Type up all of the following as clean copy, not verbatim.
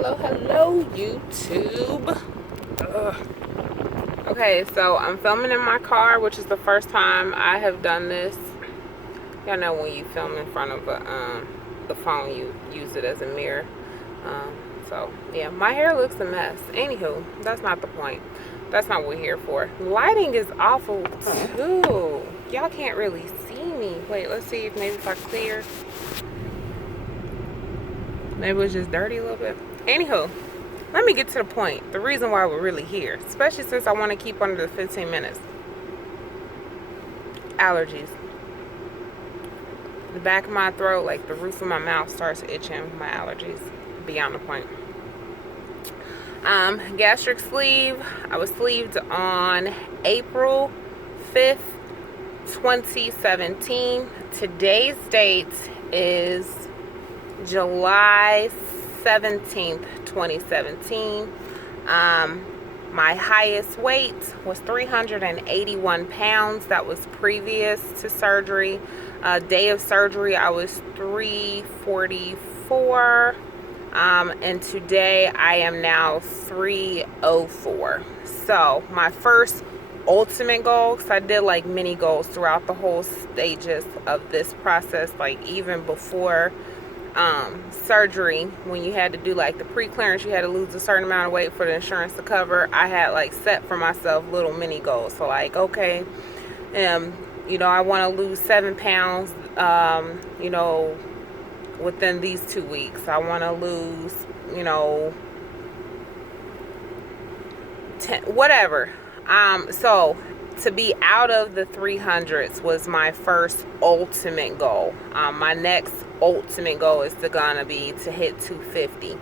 Hello, YouTube. Ugh. Okay, so I'm filming in my car, which is the first time I have done this. Y'all know when you film in front of the phone, you use it as a mirror. So yeah, my hair looks a mess. Anywho, that's not the point. That's not what we're here for. Lighting is awful too. Y'all can't really see me. Wait, let's see if maybe if I clear. Maybe it's just dirty a little bit. Anywho, let me get to the point. The reason why we're really here, especially since I want to keep under the 15 minutes. Allergies. The back of my throat, like the roof of my mouth starts itching. My allergies, beyond the point. Gastric sleeve. I was sleeved on April 5th, 2017. Today's date is July 17th, 2017. My highest weight was 381 pounds. That was previous to surgery. Day of surgery, I was 344. And today I am now 304. So my first ultimate goal, because I did like mini goals throughout the whole stages of this process, like even before surgery, when you had to do like the pre-clearance, you had to lose a certain amount of weight for the insurance to cover. I had like set for myself little mini goals. So like, okay, you know, I want to lose 7 pounds, you know, within these 2 weeks. I want to lose, you know, 10, whatever. So to be out of the 300s was my first ultimate goal. My next ultimate goal is gonna be to hit 250.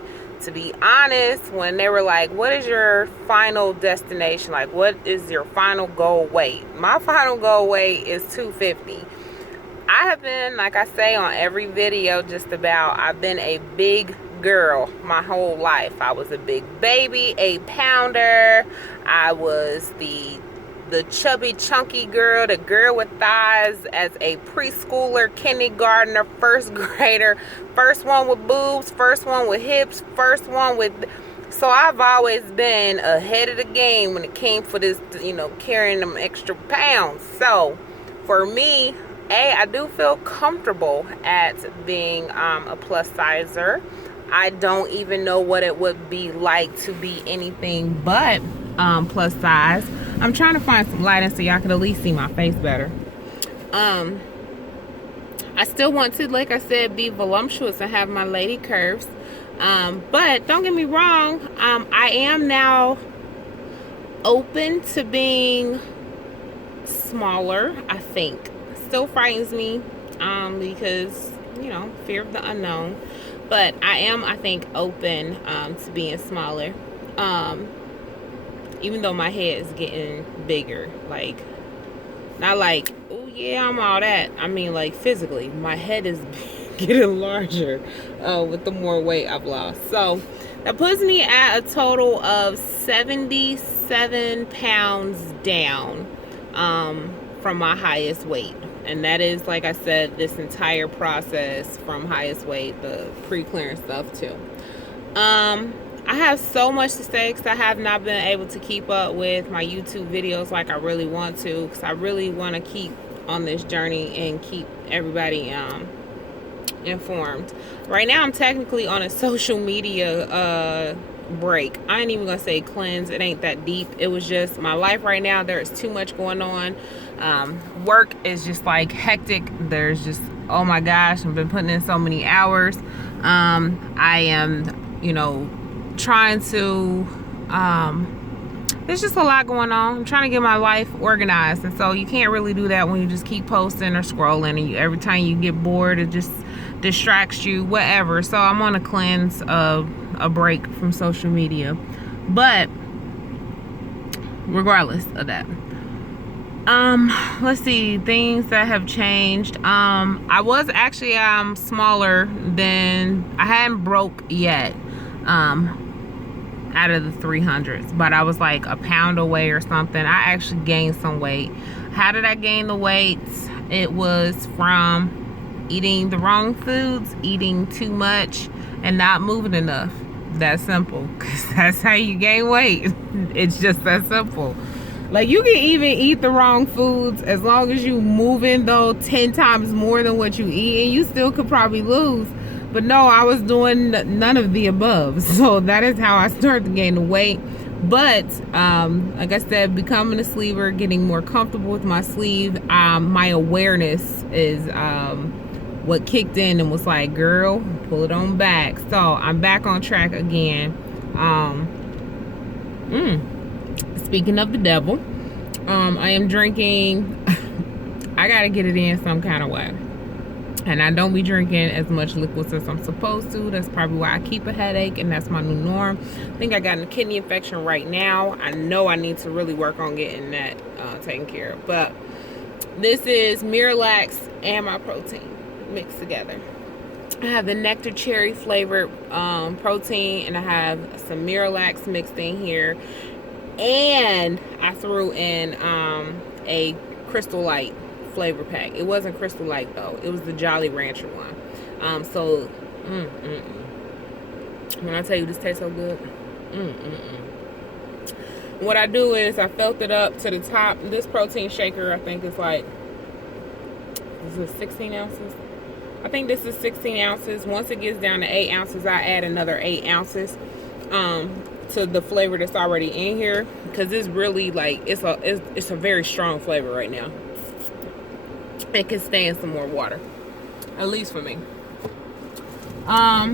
To be honest, when they were like, what is your final destination? Like, what is your final goal weight? My final goal weight is 250. I have been, like I say on every video just about, I've been a big girl my whole life. I was a big baby, 8-pounder. I was the chubby, chunky girl, the girl with thighs as a preschooler, kindergartner, first grader, first one with boobs, first one with hips, first one with... So I've always been ahead of the game when it came for this, you know, carrying them extra pounds. So for me, I do feel comfortable at being a plus sizer. I don't even know what it would be like to be anything but plus size. I'm trying to find some lighting so y'all can at least see my face better. I still want to, like I said, be voluptuous and have my lady curves. But don't get me wrong, I am now open to being smaller, I think. Still frightens me because, you know, fear of the unknown. But I am, I think, open to being smaller. Even though my head is getting bigger, like, not like, oh yeah, I'm all that. I mean, like, physically, my head is getting larger with the more weight I've lost. So that puts me at a total of 77 pounds down from my highest weight. And that is, like I said, this entire process from highest weight, the pre-clearance stuff too. I have so much to say because I have not been able to keep up with my YouTube videos like I really want to, because I really want to keep on this journey and keep everybody informed. Right now I'm technically on a social media break. I ain't even gonna say cleanse. It ain't that deep. It was just my life right now. There's too much going on. Work is just like hectic. There's just, oh my gosh, I've been putting in so many hours. I am, you know, trying to there's just a lot going on. I'm trying to get my life organized, and so you can't really do that when you just keep posting or scrolling, and every time you get bored it just distracts you, whatever. So I'm on a cleanse of a break from social media. But regardless of that, let's see, things that have changed. I was actually smaller than, I hadn't broke yet out of the 300s, but I was like a pound away or something. I actually gained some weight. How did I gain the weight? It was from eating the wrong foods, eating too much, and not moving enough. That simple. 'Cause that's how you gain weight. It's just that simple. Like, you can even eat the wrong foods as long as you moving though 10 times more than what you eat, and you still could probably lose. But no, I was doing none of the above. So that is how I started to gain the weight. But like I said, becoming a sleever, getting more comfortable with my sleeve, my awareness is what kicked in and was like, girl, pull it on back. So I'm back on track again. Speaking of the devil, I am drinking. I gotta get it in some kind of way, and I don't be drinking as much liquids as I'm supposed to. That's probably why I keep a headache, and that's my new norm. I think I got a kidney infection right now. I know I need to really work on getting that taken care of. But this is Miralax and my protein mixed together. I have the nectar cherry flavored protein, and I have some Miralax mixed in here. And I threw in a Crystal Light flavor pack. It wasn't Crystal Light though. It was the Jolly Rancher one. When I tell you this tastes so good. What I do is I felt it up to the top. This protein shaker, I think is like, this is 16 ounces. I think this is 16 ounces. Once it gets down to 8 ounces, I add another 8 ounces. To the flavor that's already in here, because it's really like it's a very strong flavor right now. It can stand some more water, at least for me. I've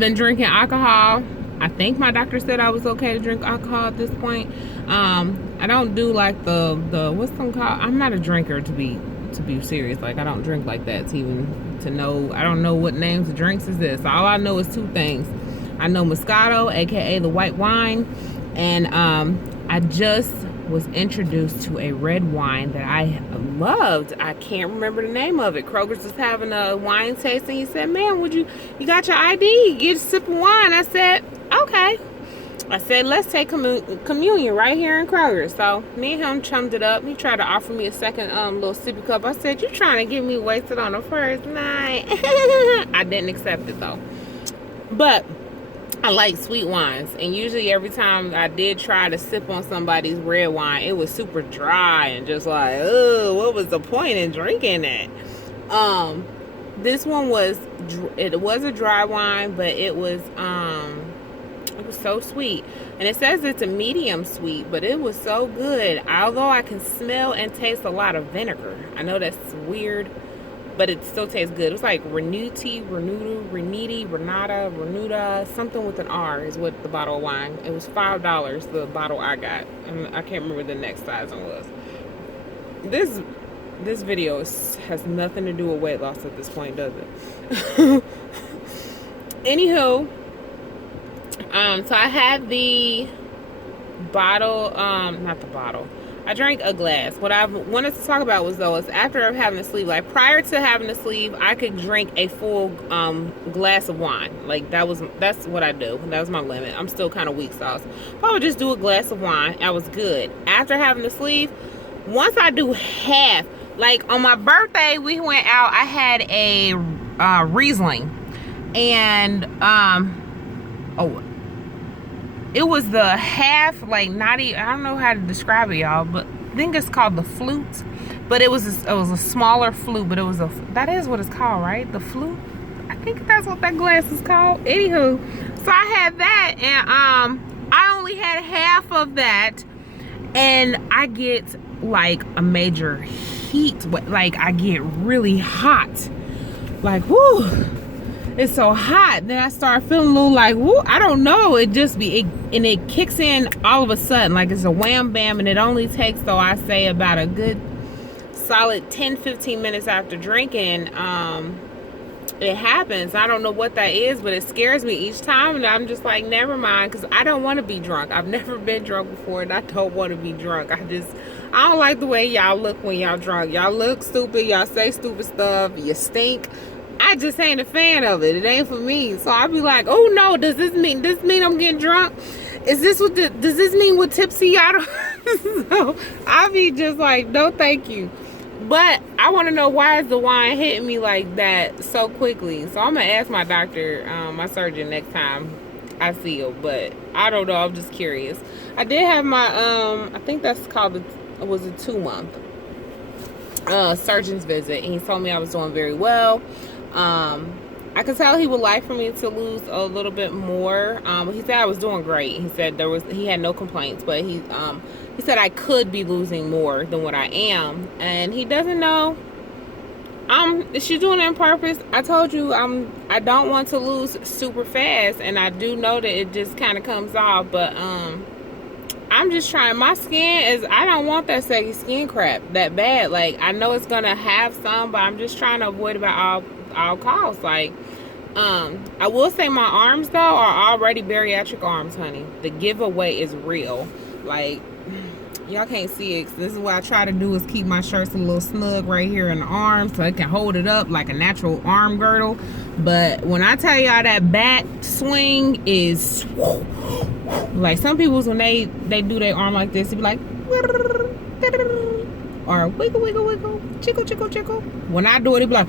been drinking alcohol. I think my doctor said I was okay to drink alcohol at this point. I don't do like the what's them called? I'm not a drinker to be serious. Like, I don't drink like that to know. I don't know what names of drinks is this. All I know is two things. I know Moscato, aka the white wine, and I just was introduced to a red wine that I loved. I can't remember the name of it. Kroger's was having a wine tasting. He said, "Man, you got your ID? Get a sip of wine." I said, "Okay." I said, "Let's take communion right here in Kroger." So me and him chummed it up. He tried to offer me a second little sippy cup. I said, "You trying to get me wasted on the first night?" I didn't accept it though. But I like sweet wines, and usually every time I did try to sip on somebody's red wine, it was super dry and just like, oh, what was the point in drinking that? This one was a dry wine, but it was so sweet, and it says it's a medium sweet, but it was so good. Although I can smell and taste a lot of vinegar. I know that's weird, but it still tastes good. It was like Renata, something with an R is what the bottle of wine. It was $5, the bottle I got. And I can't remember the next size one was. This video has nothing to do with weight loss at this point, does it? Anywho, so I had the bottle, not the bottle. I drank a glass. What I wanted to talk about was after having a sleeve, like prior to having a sleeve, I could drink a full glass of wine. Like that's what I do. That was my limit. I'm still kind of weak sauce. But I would just do a glass of wine. I was good. After having the sleeve, once I do half, like on my birthday, we went out. I had a Riesling, and it was the half, like not even, I don't know how to describe it, y'all, but I think it's called the flute. But it was a smaller flute, but that is what it's called, right? The flute. I think that's what that glass is called. Anywho, so I had that, and I only had half of that, and I get like a major heat, like I get really hot, like whoo. It's so hot. Then I start feeling a little like, woo, I don't know. It kicks in all of a sudden. Like it's a wham bam, and it only takes, so I say, about a good solid 10-15 minutes after drinking. It happens. I don't know what that is, but it scares me each time, and I'm just like, never mind, because I don't want to be drunk. I've never been drunk before, and I don't want to be drunk. I don't like the way y'all look when y'all drunk. Y'all look stupid. Y'all say stupid stuff. You stink. I just ain't a fan of it. It ain't for me. So I'll be like, oh no, does this mean I'm getting drunk? Is this does this mean we're tipsy? I don't. So I'll be just like, no thank you. But I want to know, why is the wine hitting me like that so quickly? So I'm gonna ask my doctor, my surgeon, next time I see him. But I don't know. I'm just curious. I did have my I think that's called it was a 2-month surgeon's visit, and he told me I was doing very well. I could tell he would like for me to lose a little bit more. He said I was doing great. He said he had no complaints, but he said I could be losing more than what I am, and he doesn't know. She's doing it on purpose. I told you I don't want to lose super fast, and I do know that it just kind of comes off, but I'm just trying. My skin is, I don't want that saggy skin crap that bad. Like, I know it's gonna have some, but I'm just trying to avoid it at all costs. Like, I will say my arms though are already bariatric arms, honey. The giveaway is real. Like, y'all can't see it. This is what I try to do, is keep my shirts a little snug right here in the arms so it can hold it up like a natural arm girdle. But when I tell y'all that back swing is, like, some people, when they do their arm like this, it be like, or wiggle, wiggle, wiggle, chickle, chickle, chickle. When I do it, it be like,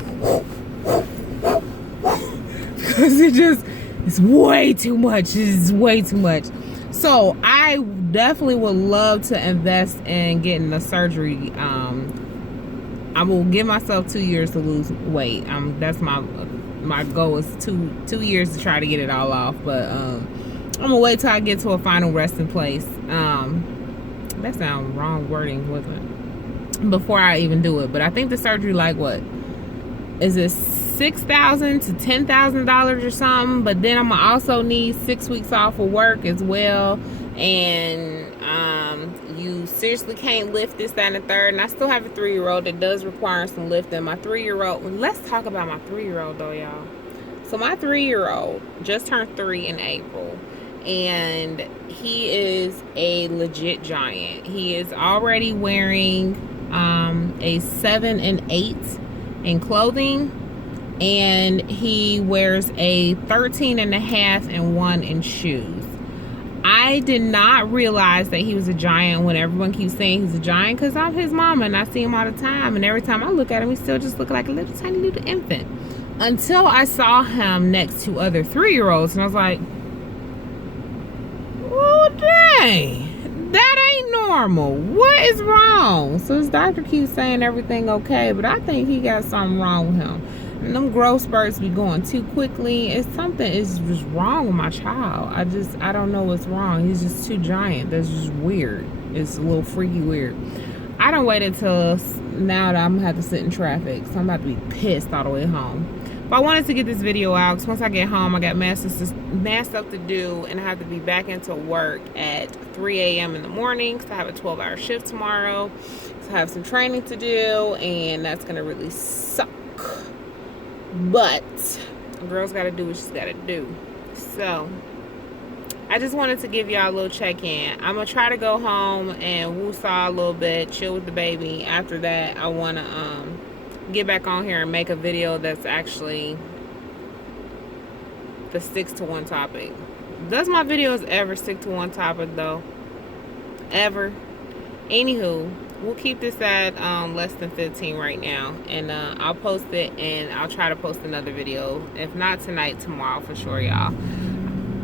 because it's way too much. It's way too much. So I definitely would love to invest in getting the surgery. I will give myself 2 years to lose weight. That's my goal, is two years to try to get it all off. But I'm gonna wait till I get to a final resting place. That sounds wrong wording, wasn't it? Before I even do it. But I think the surgery, like, what is it, $6,000 to $10,000 or something? But then I'm gonna also need 6 weeks off of work as well, and you seriously can't lift this, that, and the third. And I still have a 3-year-old that does require some lifting. My 3-year-old, let's talk about my 3-year-old though, y'all. So my 3-year-old just turned 3 in April, and he is a legit giant. He is already wearing a 7 and 8 in clothing, and he wears a 13 and a half and 1 in shoes. I did not realize that he was a giant when everyone keeps saying he's a giant, because I'm his mama and I see him all the time, and every time I look at him, he still just looks like a little tiny little infant. Until I saw him next to other 3-year-olds, and I was like, oh dang, that ain't normal. What is wrong? So his doctor keeps saying everything okay, but I think he got something wrong with him. And them growth spurts be going too quickly. It's something is just wrong with my child. I don't know what's wrong. He's just too giant. That's just weird. It's a little freaky weird. I done waited till now that I'm gonna have to sit in traffic, so I'm about to be pissed all the way home. But I wanted to get this video out, because once I get home, I got mad stuff to do, and I have to be back into work at 3 a.m. in the morning, because I have a 12-hour shift tomorrow. So I have some training to do, and that's gonna really suck. But a girl's gotta do what she's gotta do. So I just wanted to give y'all a little check-in. I'm gonna try to go home and woo-saw a little bit, chill with the baby. After that, I wanna get back on here and make a video that's actually the sticks to one topic. Does my videos ever stick to one topic though? Ever? Anywho, we'll keep this at less than 15 right now, and I'll post it, and I'll try to post another video, if not tonight, tomorrow for sure, y'all.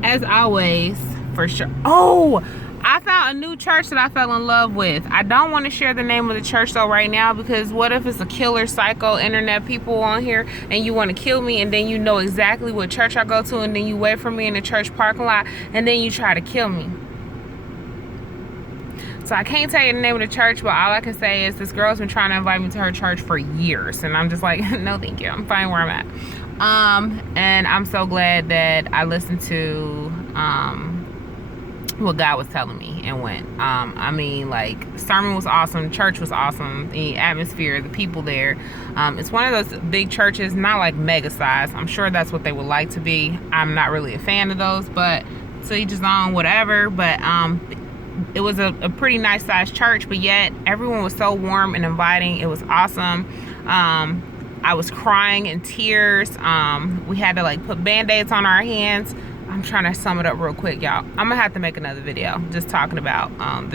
As always, for sure. Oh, I found a new church that I fell in love with. I don't want to share the name of the church though right now, because what if it's a killer psycho internet people on here and you want to kill me, and then you know exactly what church I go to, and then you wait for me in the church parking lot, and then you try to kill me. So I can't tell you the name of the church, but all I can say is this girl's been trying to invite me to her church for years, and I'm just like, no thank you, I'm fine where I'm at. And I'm so glad that I listened to what God was telling me and went. I mean, like, sermon was awesome, church was awesome, the atmosphere, the people there. It's one of those big churches, not like mega size. I'm sure that's what they would like to be. I'm not really a fan of those, but to each his own, whatever. But it was a pretty nice sized church, but yet everyone was so warm and inviting. It was awesome. I was crying in tears. We had to like put band-aids on our hands. I'm trying to sum it up real quick, y'all. I'm gonna have to make another video just talking about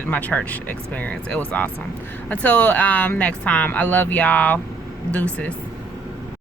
my church experience. It was awesome. Until next time, I love y'all. Deuces.